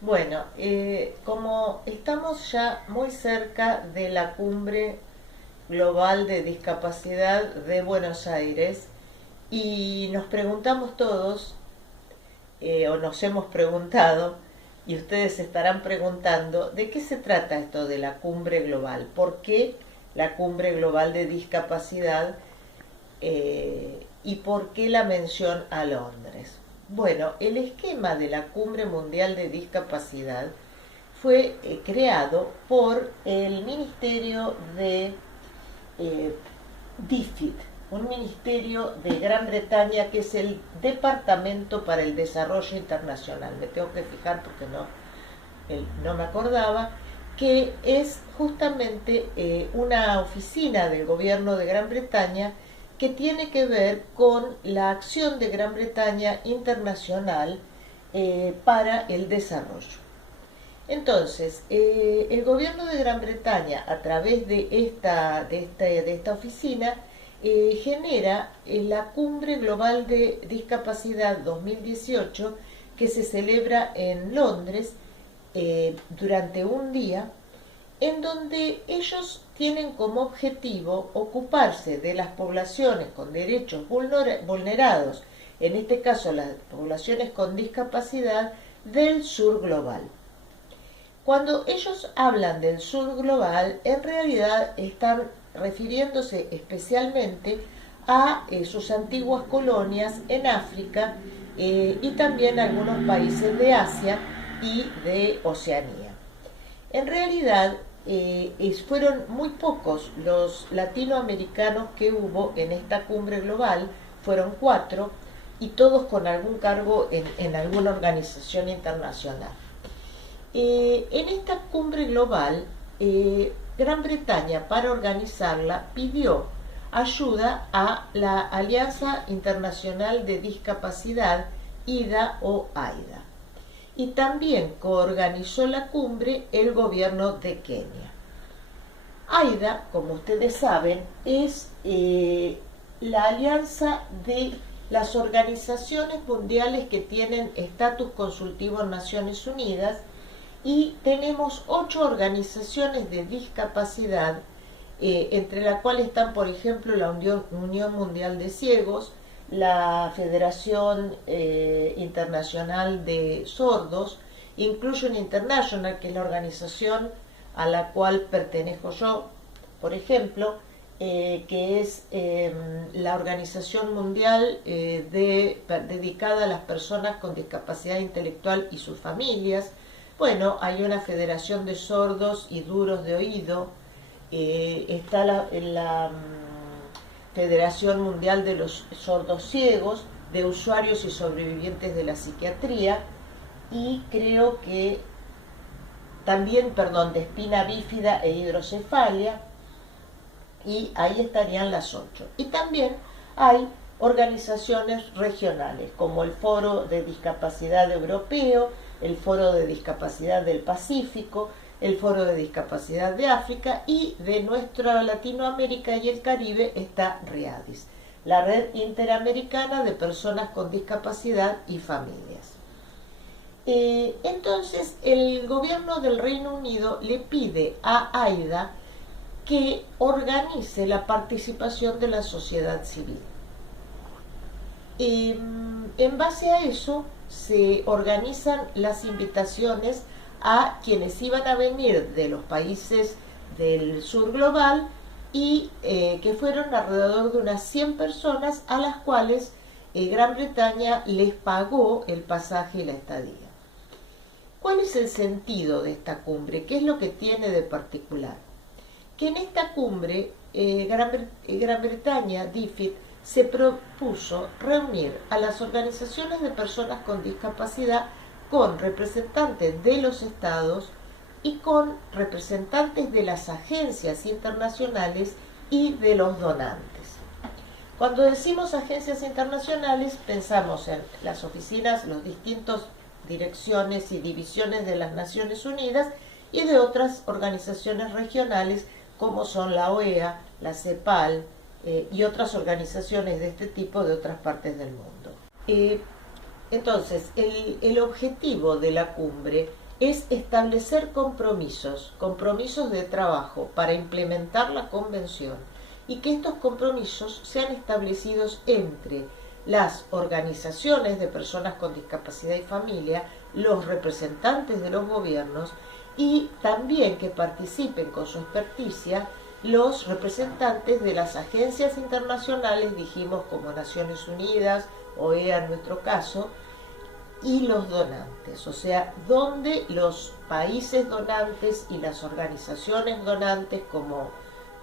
Bueno, como estamos ya muy cerca de la cumbre global de discapacidad de Buenos Aires y nos preguntamos todos, o nos hemos preguntado, y ustedes se estarán preguntando, ¿de qué se trata esto de la cumbre global? ¿Por qué la cumbre global de discapacidad y por qué la mención a Londres? Bueno, el esquema de la Cumbre Mundial de Discapacidad fue creado por el Ministerio de DFID, un ministerio de Gran Bretaña que es el Departamento para el Desarrollo Internacional. Me tengo que fijar porque no me acordaba, que es justamente una oficina del gobierno de Gran Bretaña que tiene que ver con la acción de Gran Bretaña internacional para el desarrollo. Entonces, el gobierno de Gran Bretaña, a través de esta oficina, genera la Cumbre Global de Discapacidad 2018 que se celebra en Londres durante un día, en donde ellos tienen como objetivo ocuparse de las poblaciones con derechos vulnerados, en este caso las poblaciones con discapacidad del sur global. Cuando ellos hablan del sur global, en realidad están refiriéndose especialmente a sus antiguas colonias en África y también a algunos países de Asia y de Oceanía. En realidad, fueron muy pocos los latinoamericanos que hubo en esta cumbre global, fueron 4, y todos con algún cargo en alguna organización internacional. En esta cumbre global, Gran Bretaña, para organizarla, pidió ayuda a la Alianza Internacional de Discapacidad, IDA o AIDA. Y también coorganizó la cumbre el gobierno de Kenia. AIDA, como ustedes saben, es la alianza de las organizaciones mundiales que tienen estatus consultivo en Naciones Unidas, y tenemos 8 organizaciones de discapacidad, entre las cuales están, por ejemplo, la Unión Mundial de Ciegos, la Federación Internacional de Sordos, Inclusion International, que es la organización a la cual pertenezco yo, por ejemplo, que es la organización mundial dedicada a las personas con discapacidad intelectual y sus familias. Bueno, hay una federación de sordos y duros de oído, está la Federación Mundial de los Sordos Ciegos, de usuarios y sobrevivientes de la psiquiatría, y creo que también, perdón, de espina bífida e hidrocefalia, y ahí estarían las 8. Y también hay organizaciones regionales, como el Foro de Discapacidad Europeo, el Foro de Discapacidad del Pacífico, el Foro de Discapacidad de África, y de nuestra Latinoamérica y el Caribe está READIS, la Red Interamericana de Personas con Discapacidad y Familias. Entonces, el gobierno del Reino Unido le pide a AIDA que organice la participación de la sociedad civil. En base a eso se organizan las invitaciones a quienes iban a venir de los países del sur global, y que fueron alrededor de unas 100 personas a las cuales Gran Bretaña les pagó el pasaje y la estadía. ¿Cuál es el sentido de esta cumbre? ¿Qué es lo que tiene de particular? Que en esta cumbre Gran Bretaña, DFID, se propuso reunir a las organizaciones de personas con discapacidad con representantes de los estados y con representantes de las agencias internacionales y de los donantes. Cuando decimos agencias internacionales, pensamos en las oficinas, los distintos direcciones y divisiones de las Naciones Unidas y de otras organizaciones regionales como son la OEA, la CEPAL y otras organizaciones de este tipo de otras partes del mundo. Entonces, el objetivo de la cumbre es establecer compromisos de trabajo para implementar la convención y que estos compromisos sean establecidos entre las organizaciones de personas con discapacidad y familia, los representantes de los gobiernos y también que participen con su experticia los representantes de las agencias internacionales, dijimos como Naciones Unidas, OEA en nuestro caso, y los donantes, o sea, donde los países donantes y las organizaciones donantes como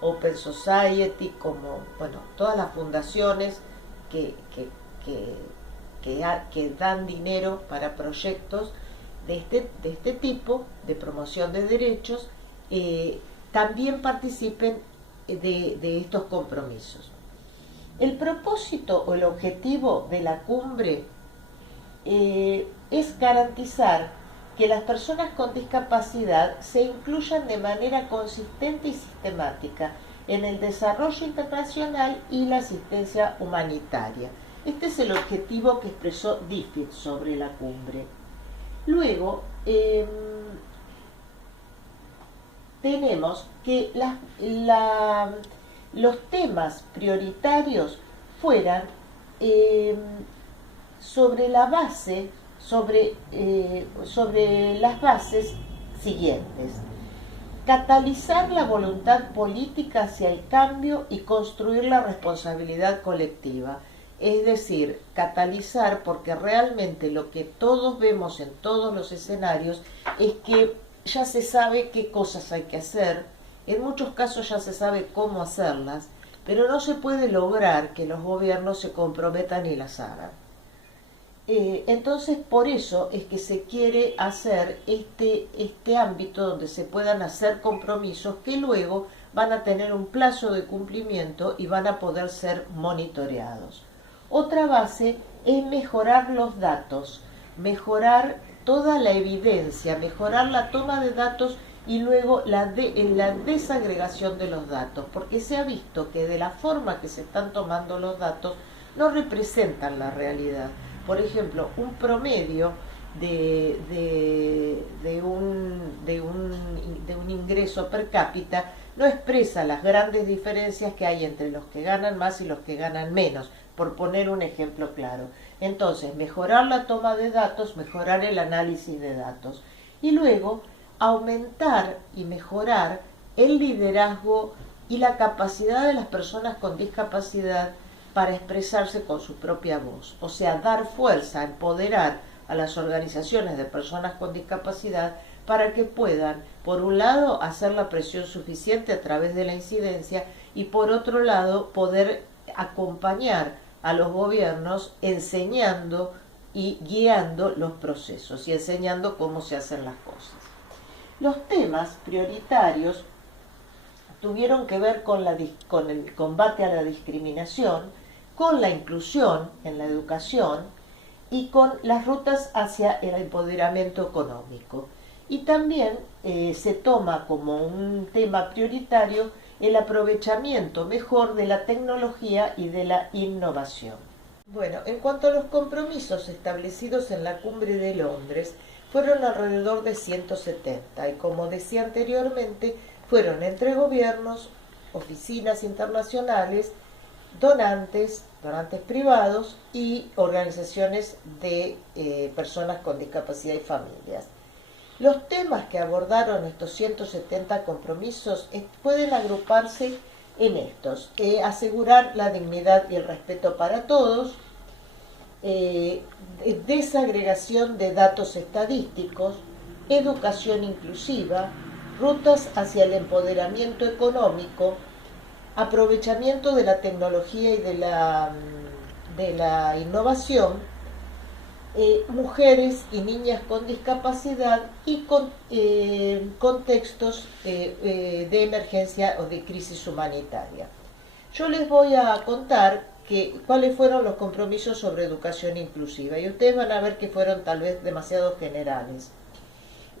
Open Society, como, bueno, todas las fundaciones que dan dinero para proyectos de este tipo, de promoción de derechos, también participen de estos compromisos. El propósito o el objetivo de la cumbre es garantizar que las personas con discapacidad se incluyan de manera consistente y sistemática en el desarrollo internacional y la asistencia humanitaria. Este es el objetivo que expresó DFID sobre la cumbre. Luego, tenemos que los temas prioritarios fueran sobre las bases siguientes: catalizar la voluntad política hacia el cambio y construir la responsabilidad colectiva. Es decir, catalizar, porque realmente lo que todos vemos en todos los escenarios es que ya se sabe qué cosas hay que hacer, en muchos casos ya se sabe cómo hacerlas, pero no se puede lograr que los gobiernos se comprometan y las hagan. Entonces, por eso es que se quiere hacer este ámbito donde se puedan hacer compromisos que luego van a tener un plazo de cumplimiento y van a poder ser monitoreados. Otra base es mejorar los datos, mejorar toda la evidencia, mejorar la toma de datos y luego la desagregación de los datos, porque se ha visto que de la forma que se están tomando los datos no representan la realidad. Por ejemplo, un promedio de un ingreso per cápita no expresa las grandes diferencias que hay entre los que ganan más y los que ganan menos, por poner un ejemplo claro. Entonces, mejorar la toma de datos, mejorar el análisis de datos y luego aumentar y mejorar el liderazgo y la capacidad de las personas con discapacidad para expresarse con su propia voz, o sea, dar fuerza, empoderar a las organizaciones de personas con discapacidad para que puedan, por un lado, hacer la presión suficiente a través de la incidencia y por otro lado, poder acompañar a los gobiernos enseñando y guiando los procesos y enseñando cómo se hacen las cosas. Los temas prioritarios tuvieron que ver con el combate a la discriminación, con la inclusión en la educación y con las rutas hacia el empoderamiento económico. Y también se toma como un tema prioritario el aprovechamiento mejor de la tecnología y de la innovación. Bueno, en cuanto a los compromisos establecidos en la Cumbre de Londres, fueron alrededor de 170 y, como decía anteriormente, fueron entre gobiernos, oficinas internacionales, donantes privados y organizaciones de personas con discapacidad y familias. Los temas que abordaron estos 170 compromisos pueden agruparse en estos: asegurar la dignidad y el respeto para todos, desagregación de datos estadísticos, educación inclusiva, rutas hacia el empoderamiento económico, aprovechamiento de la tecnología y de la innovación, mujeres y niñas con discapacidad y contextos de emergencia o de crisis humanitaria. Yo les voy a contar cuáles fueron los compromisos sobre educación inclusiva y ustedes van a ver que fueron tal vez demasiado generales.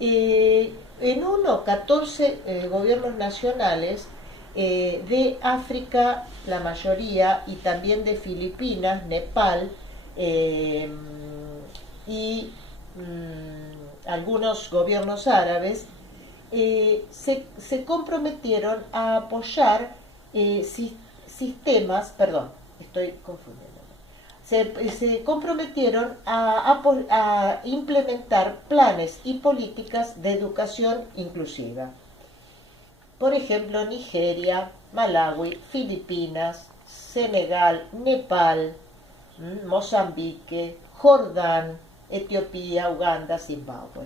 En 14 gobiernos nacionales de África, la mayoría, y también de Filipinas, Nepal y algunos gobiernos árabes se comprometieron a apoyar sistemas, perdón, estoy confundiendo. Se comprometieron a implementar planes y políticas de educación inclusiva. Por ejemplo, Nigeria, Malawi, Filipinas, Senegal, Nepal, Mozambique, Jordán, Etiopía, Uganda, Zimbabue.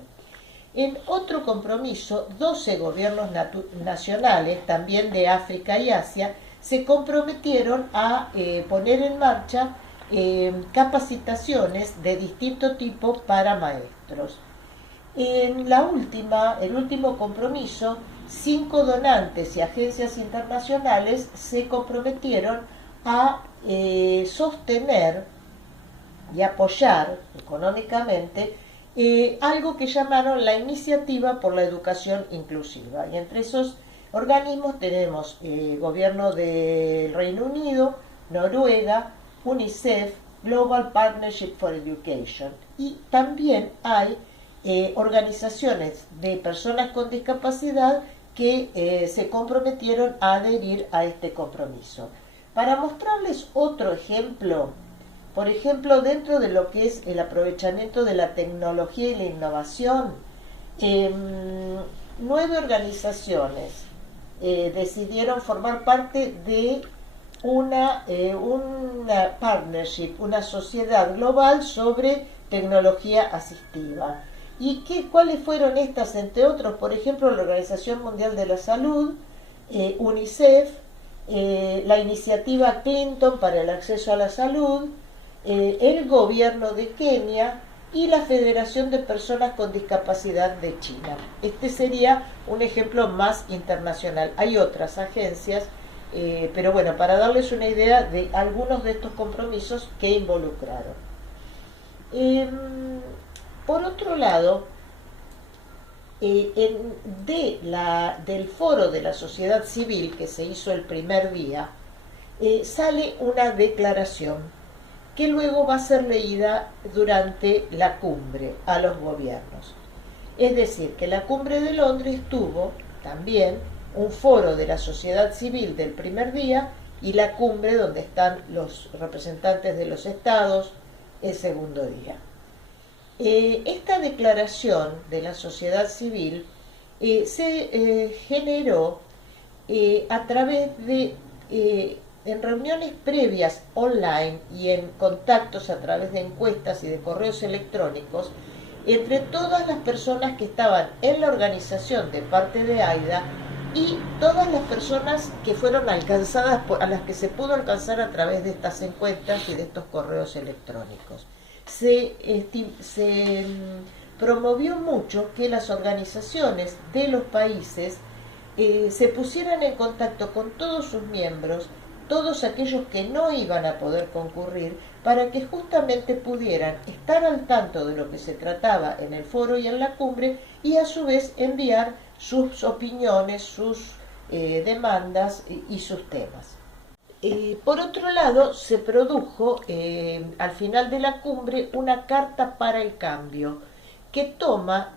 En otro compromiso, 12 gobiernos nacionales, también de África y Asia, se comprometieron a poner en marcha capacitaciones de distinto tipo para maestros. En el último compromiso, 5 donantes y agencias internacionales se comprometieron a sostener y apoyar económicamente algo que llamaron la Iniciativa por la Educación Inclusiva. Y entre esos organismos tenemos gobierno del Reino Unido, Noruega, UNICEF, Global Partnership for Education. Y también hay organizaciones de personas con discapacidad que se comprometieron a adherir a este compromiso. Para mostrarles otro ejemplo, por ejemplo, dentro de lo que es el aprovechamiento de la tecnología y la innovación, 9 organizaciones decidieron formar parte de una partnership, una sociedad global sobre tecnología asistiva. ¿Y cuáles fueron estas? Entre otros, por ejemplo, la Organización Mundial de la Salud, UNICEF, la iniciativa Clinton para el acceso a la salud, el gobierno de Kenia y la Federación de Personas con Discapacidad de China. Este sería un ejemplo más internacional. Hay otras agencias, pero bueno, para darles una idea de algunos de estos compromisos que involucraron. Por otro lado, del foro de la sociedad civil que se hizo el primer día, sale una declaración que luego va a ser leída durante la cumbre a los gobiernos. Es decir, que la cumbre de Londres tuvo también un foro de la sociedad civil del primer día y la cumbre donde están los representantes de los estados el segundo día. Esta declaración de la sociedad civil se generó a través de en reuniones previas online y en contactos a través de encuestas y de correos electrónicos entre todas las personas que estaban en la organización de parte de AIDA y todas las personas que fueron alcanzadas, a las que se pudo alcanzar a través de estas encuestas y de estos correos electrónicos. Se promovió mucho que las organizaciones de los países se pusieran en contacto con todos sus miembros, todos aquellos que no iban a poder concurrir, para que justamente pudieran estar al tanto de lo que se trataba en el foro y en la cumbre y a su vez enviar sus opiniones, sus demandas y sus temas. Por otro lado, se produjo al final de la cumbre una carta para el cambio que toma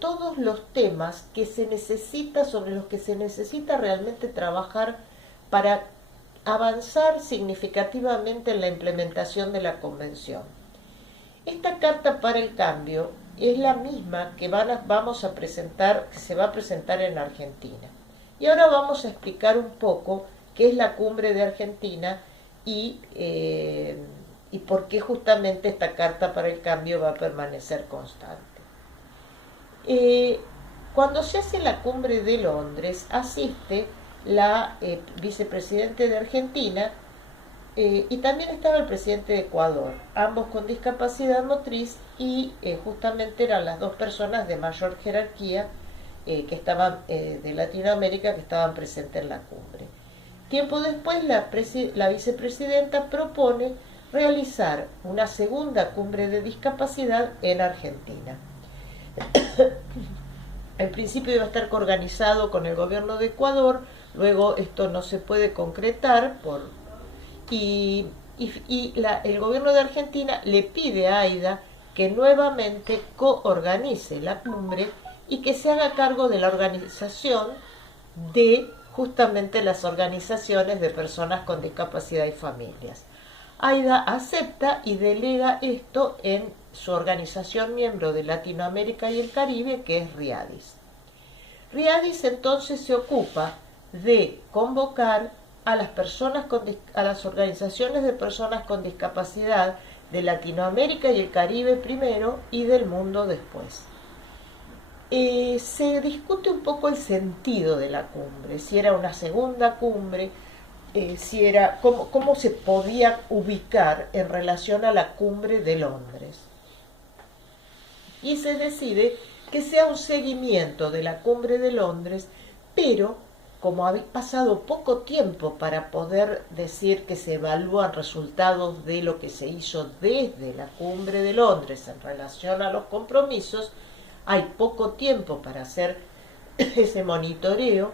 todos los temas que se necesita, sobre los que se necesita realmente trabajar para avanzar significativamente en la implementación de la convención. Esta carta para el cambio es la misma que vamos a presentar, que se va a presentar en Argentina. Y ahora vamos a explicar un poco qué es la cumbre de Argentina y por qué justamente esta carta para el cambio va a permanecer constante. Cuando se hace la cumbre de Londres, asiste la vicepresidente de Argentina y también estaba el presidente de Ecuador, ambos con discapacidad motriz y justamente eran las dos personas de mayor jerarquía que estaban de Latinoamérica que estaban presentes en la cumbre. Tiempo después la vicepresidenta propone realizar una segunda cumbre de discapacidad en Argentina. En principio iba a estar organizado con el gobierno de Ecuador, luego esto no se puede concretar el gobierno de Argentina le pide a AIDA que nuevamente coorganice la cumbre y que se haga cargo de la organización de justamente las organizaciones de personas con discapacidad y familias. AIDA acepta y delega esto en su organización miembro de Latinoamérica y el Caribe, que es RIADIS. RIADIS entonces se ocupa de convocar a las organizaciones de personas con discapacidad de Latinoamérica y el Caribe primero y del mundo después. Se discute un poco el sentido de la cumbre, si era una segunda cumbre, si era cómo se podía ubicar en relación a la cumbre de Londres. Y se decide que sea un seguimiento de la cumbre de Londres, pero como ha pasado poco tiempo para poder decir que se evalúan resultados de lo que se hizo desde la cumbre de Londres en relación a los compromisos, hay poco tiempo para hacer ese monitoreo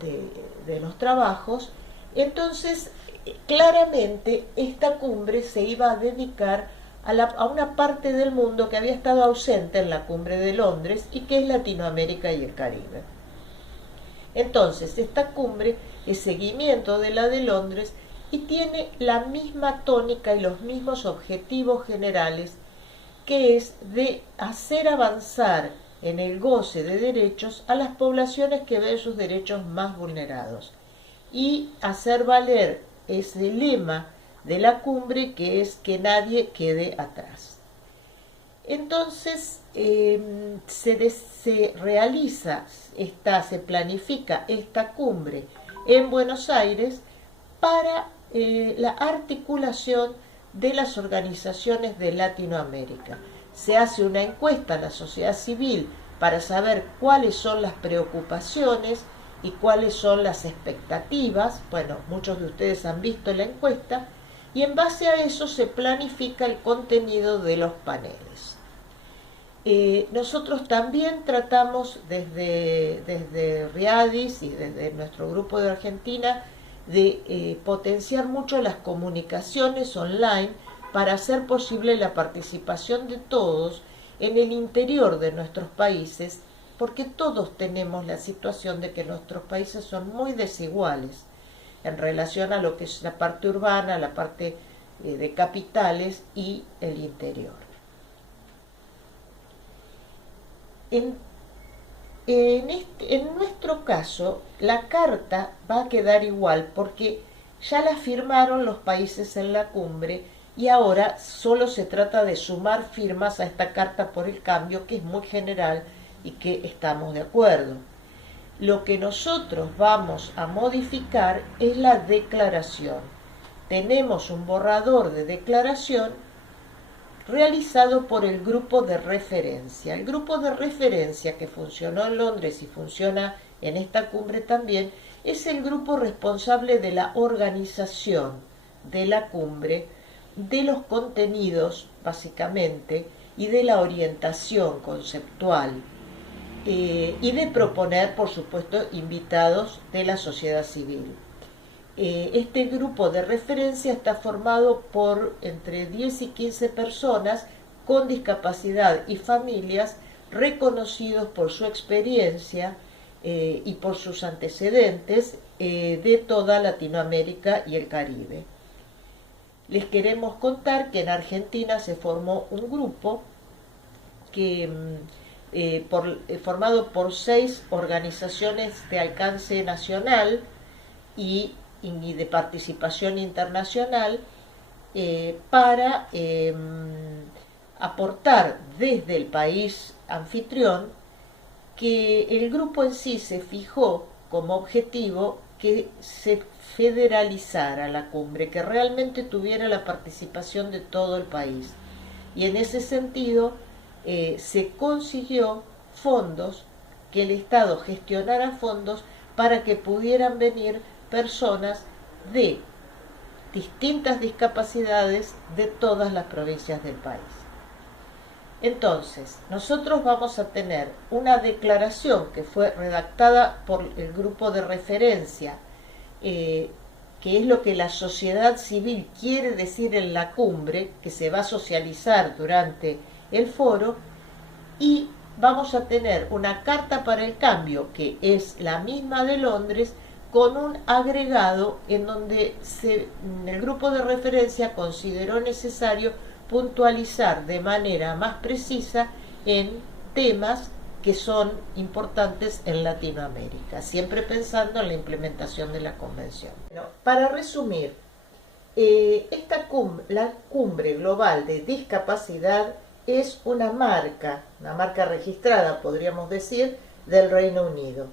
de los trabajos. Entonces, claramente esta cumbre se iba a dedicar a una parte del mundo que había estado ausente en la cumbre de Londres y que es Latinoamérica y el Caribe. Entonces, esta cumbre es seguimiento de la de Londres y tiene la misma tónica y los mismos objetivos generales, que es de hacer avanzar en el goce de derechos a las poblaciones que ven sus derechos más vulnerados y hacer valer ese lema de la cumbre, que es que nadie quede atrás. Entonces se planifica esta cumbre en Buenos Aires para la articulación de las organizaciones de Latinoamérica. Se hace una encuesta a la sociedad civil para saber cuáles son las preocupaciones y cuáles son las expectativas. Bueno, muchos de ustedes han visto la encuesta, y en base a eso se planifica el contenido de los paneles. Nosotros también tratamos desde RIADIS y desde nuestro grupo de Argentina de potenciar mucho las comunicaciones online para hacer posible la participación de todos en el interior de nuestros países, porque todos tenemos la situación de que nuestros países son muy desiguales en relación a lo que es la parte urbana, la parte de capitales y el interior. En nuestro caso, la carta va a quedar igual porque ya la firmaron los países en la cumbre y ahora solo se trata de sumar firmas a esta carta por el cambio, que es muy general y que estamos de acuerdo. Lo que nosotros vamos a modificar es la declaración. Tenemos un borrador de declaración realizado por el grupo de referencia. El grupo de referencia que funcionó en Londres y funciona en esta cumbre también es el grupo responsable de la organización de la cumbre, de los contenidos básicamente y de la orientación conceptual. Y de proponer, por supuesto, invitados de la sociedad civil. Este grupo de referencia está formado por entre 10 y 15 personas con discapacidad y familias reconocidos por su experiencia y por sus antecedentes de toda Latinoamérica y el Caribe. Les queremos contar que en Argentina se formó un grupo que formado por 6 organizaciones de alcance nacional y de participación internacional para aportar desde el país anfitrión, que el grupo en sí se fijó como objetivo que se federalizara la cumbre, que realmente tuviera la participación de todo el país. Y en ese sentido se consiguió fondos, que el Estado gestionara fondos para que pudieran venir personas de distintas discapacidades de todas las provincias del país. Entonces, nosotros vamos a tener una declaración que fue redactada por el grupo de referencia, que que es lo que la sociedad civil quiere decir en la cumbre, que se va a socializar durante el foro, y vamos a tener una carta para el cambio, que es la misma de Londres, con un agregado en donde el grupo de referencia consideró necesario puntualizar de manera más precisa en temas que son importantes en Latinoamérica, siempre pensando en la implementación de la convención. Bueno, para resumir, la cumbre global de discapacidad es una marca registrada, podríamos decir, del Reino Unido.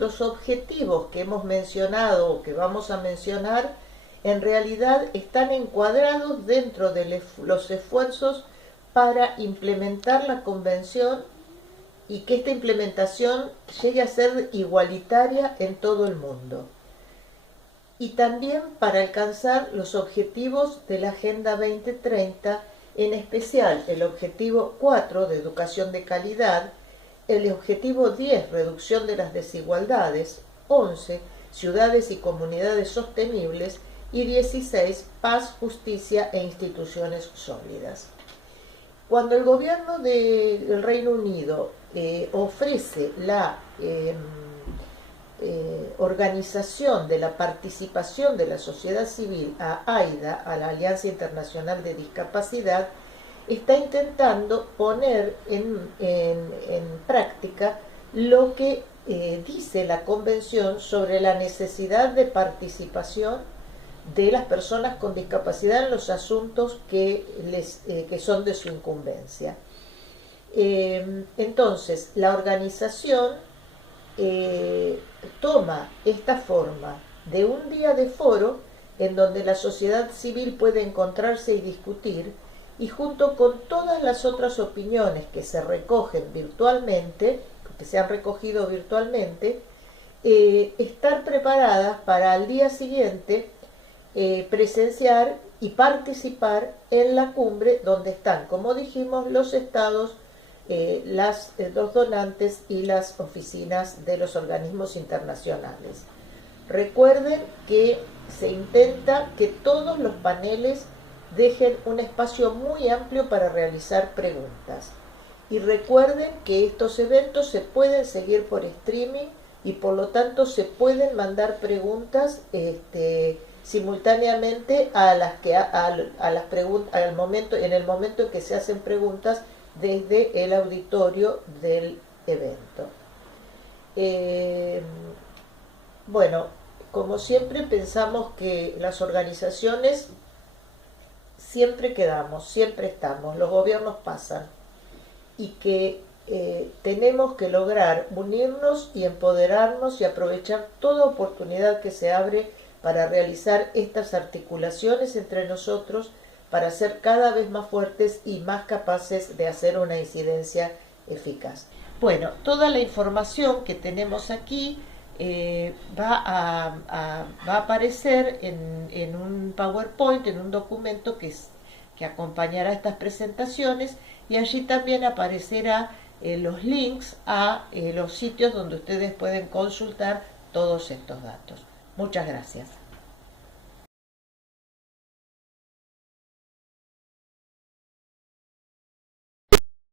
Los objetivos que hemos mencionado o que vamos a mencionar en realidad están encuadrados dentro de los esfuerzos para implementar la convención y que esta implementación llegue a ser igualitaria en todo el mundo. Y también para alcanzar los objetivos de la Agenda 2030, en especial el objetivo 4 de educación de calidad, el objetivo 10, reducción de las desigualdades, 11, ciudades y comunidades sostenibles, y 16, paz, justicia e instituciones sólidas. Cuando el gobierno del Reino Unido ofrece la organización de la participación de la sociedad civil a AIDA, a la Alianza Internacional de Discapacidad, está intentando poner en práctica lo que dice la Convención sobre la necesidad de participación de las personas con discapacidad en los asuntos que son de su incumbencia. Entonces, la organización toma esta forma de un día de foro en donde la sociedad civil puede encontrarse y discutir, y junto con todas las otras opiniones que se recogen virtualmente, que se han recogido virtualmente, estar preparadas para al día siguiente presenciar y participar en la cumbre donde están, como dijimos, los estados, los donantes y las oficinas de los organismos internacionales. Recuerden que se intenta que todos los paneles dejen un espacio muy amplio para realizar preguntas. Y recuerden que estos eventos se pueden seguir por streaming y por lo tanto se pueden mandar preguntas simultáneamente en el momento en que se hacen preguntas desde el auditorio del evento. Bueno, como siempre pensamos que las organizaciones siempre quedamos, siempre estamos, los gobiernos pasan, y que tenemos que lograr unirnos y empoderarnos y aprovechar toda oportunidad que se abre para realizar estas articulaciones entre nosotros, para ser cada vez más fuertes y más capaces de hacer una incidencia eficaz. Bueno, toda la información que tenemos aquí va a aparecer en un PowerPoint, en un documento que acompañará estas presentaciones, y allí también aparecerá los links a los sitios donde ustedes pueden consultar todos estos datos. Muchas gracias.